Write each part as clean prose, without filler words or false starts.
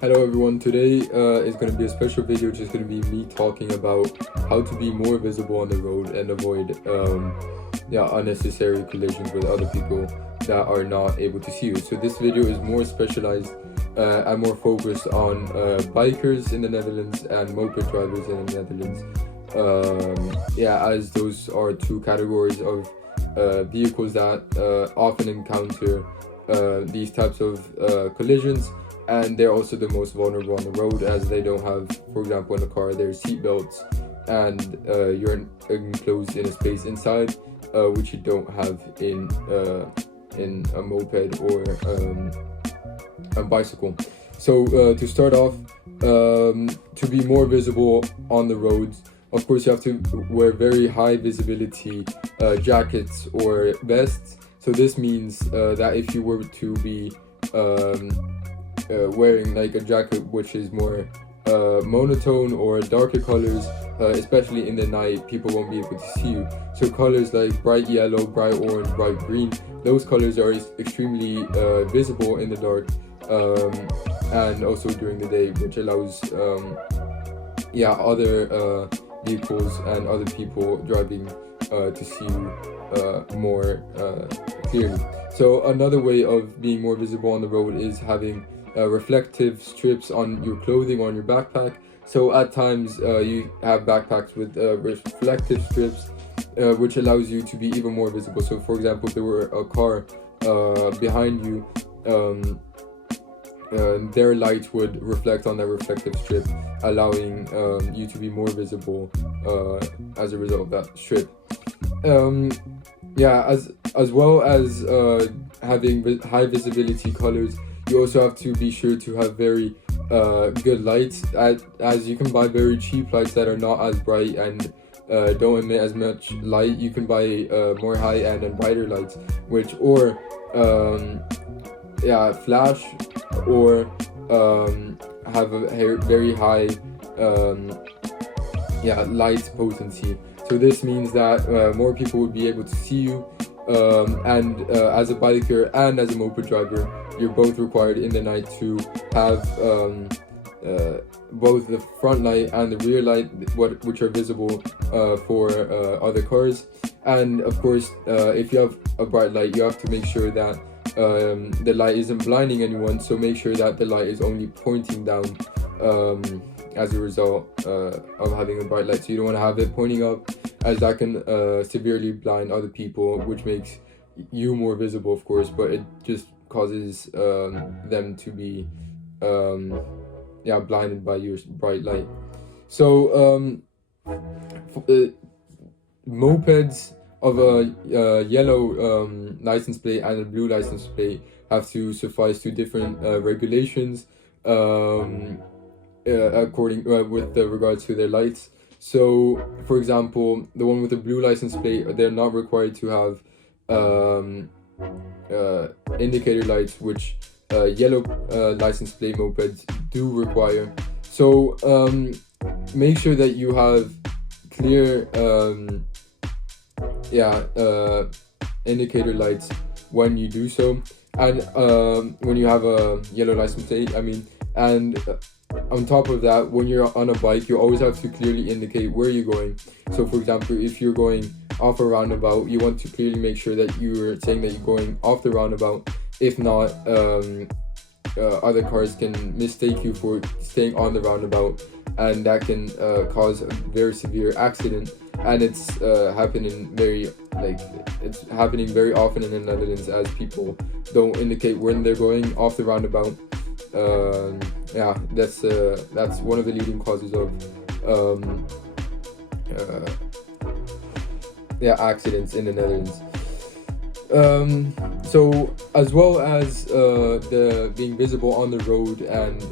Hello everyone, today is going to be a special video, just going to be me talking about how to be more visible on the road and avoid unnecessary collisions with other people that are not able to see you. So this video is more specialized and more focused on bikers in the Netherlands and moped drivers in the Netherlands. As those are two categories of vehicles that often encounter these types of collisions, and they're also the most vulnerable on the road, as they don't have, for example, in a car, their seat belts, and you're enclosed in a space inside, which you don't have in a moped or a bicycle. So to start off, to be more visible on the roads, of course you have to wear very high visibility jackets or vests. So this means that if you were to be wearing like a jacket which is more monotone or darker colors, especially in the night, people won't be able to see you. So colors like bright yellow, bright orange, bright green, those colors are extremely visible in the dark, and also during the day, which allows other vehicles and other people driving to see you more clearly. So another way of being more visible on the road is having reflective strips on your clothing, on your backpack. So at times you have backpacks with reflective strips, which allows you to be even more visible. So for example, if there were a car behind you, their light would reflect on that reflective strip, allowing you to be more visible as a result of that strip. As well as having high visibility colors, you also have to be sure to have very good lights, as you can buy very cheap lights that are not as bright and don't emit as much light. You can buy more high-end and brighter lights, which flash or have a very high light potency. So this means that more people will be able to see you, and as a biker and as a moped driver, you're both required in the night to have both the front light and the rear light, which are visible for other cars. And of course, if you have a bright light, you have to make sure that the light isn't blinding anyone, so make sure that the light is only pointing down as a result of having a bright light. So you don't want to have it pointing up, as that can severely blind other people, which makes you more visible, of course, but it just causes them to be blinded by your bright light. So mopeds of a yellow license plate and a blue license plate have to suffice to different regulations according with regards to their lights. So for example, the one with the blue license plate, they're not required to have indicator lights, which yellow license plate mopeds do require. So make sure that you have clear indicator lights when you do so, and when you have a yellow license plate, and on top of that, when you're on a bike, you always have to clearly indicate where you're going. So for example, if you're going off a roundabout, you want to clearly make sure that you're saying that you're going off the roundabout. If not, other cars can mistake you for staying on the roundabout, and that can cause a very severe accident. And it's happening very often in the Netherlands, as people don't indicate when they're going off the roundabout. That's one of the leading causes of accidents in the Netherlands. So as well as the being visible on the road and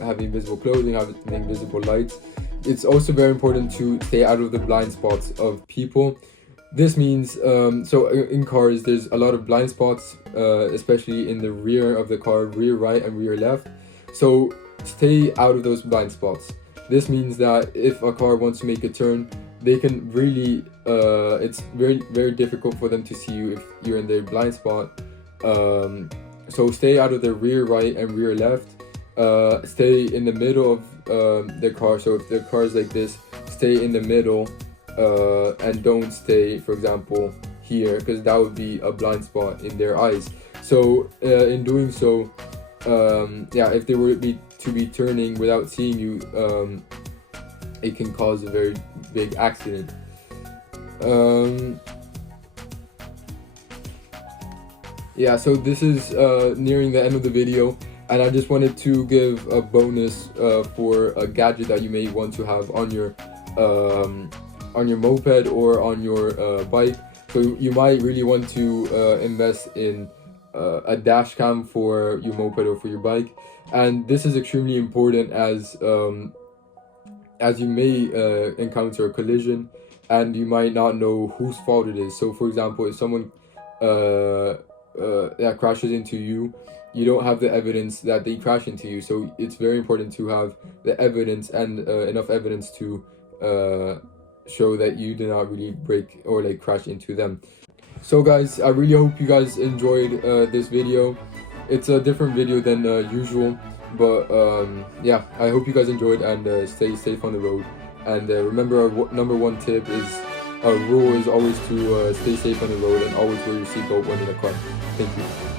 having visible clothing, having visible lights, it's also very important to stay out of the blind spots of people. This means, so in cars, there's a lot of blind spots, especially in the rear of the car, rear right and rear left. So stay out of those blind spots. This means that if a car wants to make a turn, they can really, it's very, very difficult for them to see you if you're in their blind spot. So stay out of the rear right and rear left. stay in the middle of the car. So if the car is like this, stay in the middle, and don't stay, for example, here, because that would be a blind spot in their eyes. So in doing so, yeah, if they were to be turning without seeing you, it can cause a very big accident. Yeah, so this is nearing the end of the video, and I just wanted to give a bonus for a gadget that you may want to have on your moped or on your bike. So you might really want to invest in a dash cam for your moped or for your bike, and this is extremely important as you may encounter a collision and you might not know whose fault it is. So for example, if someone that crashes into you, you don't have the evidence that they crashed into you. So it's very important to have the evidence and enough evidence to show that you did not really break or like crash into them. So guys, I really hope you guys enjoyed this video. It's a different video than usual, but yeah, I hope you guys enjoyed, and stay safe on the road. And remember, our number one tip is, our rule is always to stay safe on the road and always wear your seatbelt when in a car. Thank you.